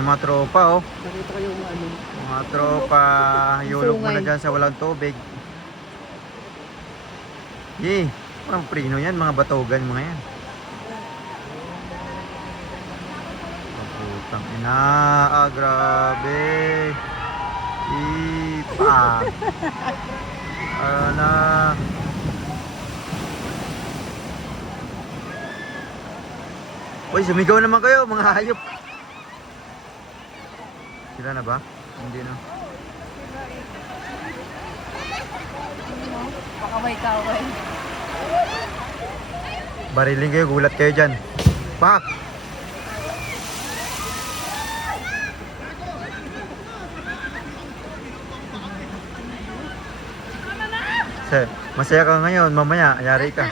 Yung mga tropa, oh. Nakita ko yung ano. Mga tropa, yulog mo na Sungay. dyan sa walang tubig. Yee, mga prino yan, mga batugan mga yan. Putang ina, grabe. Ipa. Na. Uy, sumigaw naman kayo, mga hayop. Sila na ba? Hindi na. Pakaway-kaway. Bariling kayo, gulat kayo dyan. Pak! Masaya ka ngayon, mamaya, yari ka.